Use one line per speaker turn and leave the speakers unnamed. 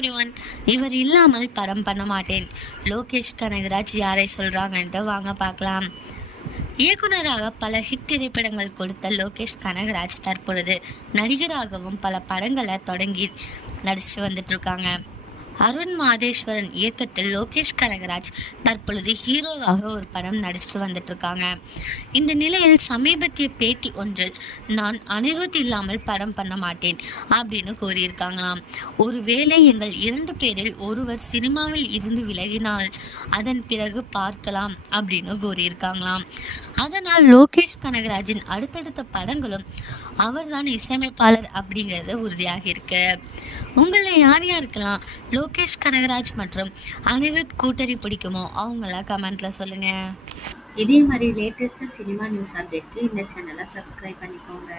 Every one இவர் இல்லாமல் படம் பண்ண மாட்டேன். லோகேஷ் கனகராஜ் யாரை சொல்கிறாங்கன்ட்டு வாங்க பார்க்கலாம். இயக்குனராக பல ஹிட் திரைப்படங்கள் கொடுத்த லோகேஷ் கனகராஜ் தற்பொழுது நடிகராகவும் பல படங்களை தொடங்கி நடிச்சு வந்துட்டு இருக்காங்க. அருண் மாதேஸ்வரன் இயக்கத்தில் லோகேஷ் கனகராஜ் தற்பொழுது ஹீரோவாக ஒரு படம் நடிச்சுட்டு வந்துட்டு இருக்காங்க இந்த நிலையில் சமீபத்திய பேட்டி ஒன்றில் நான் அனிருத் இல்லாமல் படம் பண்ண மாட்டேன் அப்படின்னு கூறியிருக்காங்களாம். ஒருவேளை எங்கள் இரண்டு பேரில் ஒருவர் சினிமாவில் இருந்து விலகினால் அதன் பிறகு பார்க்கலாம் அப்படின்னு கூறியிருக்காங்களாம். அதனால் லோகேஷ் கனகராஜின் அடுத்தடுத்த படங்களும் அவர்தான் இசையமைப்பாளர் அப்படிங்கிறது உறுதியாக இருக்கு உங்களை யார் யாருக்கெல்லாம் லோகேஷ் கனகராஜ் மற்றும் அனிருத் கூட்டணி பிடிக்குமோ? அவங்கள கமெண்ட்ல சொல்லுங்க.
இதே மாதிரி லேட்டஸ்ட்டு சினிமா நியூஸ் அப்டேட்க்கு இந்த சேனலை சப்ஸ்கிரைப் பண்ணிக்கோங்க.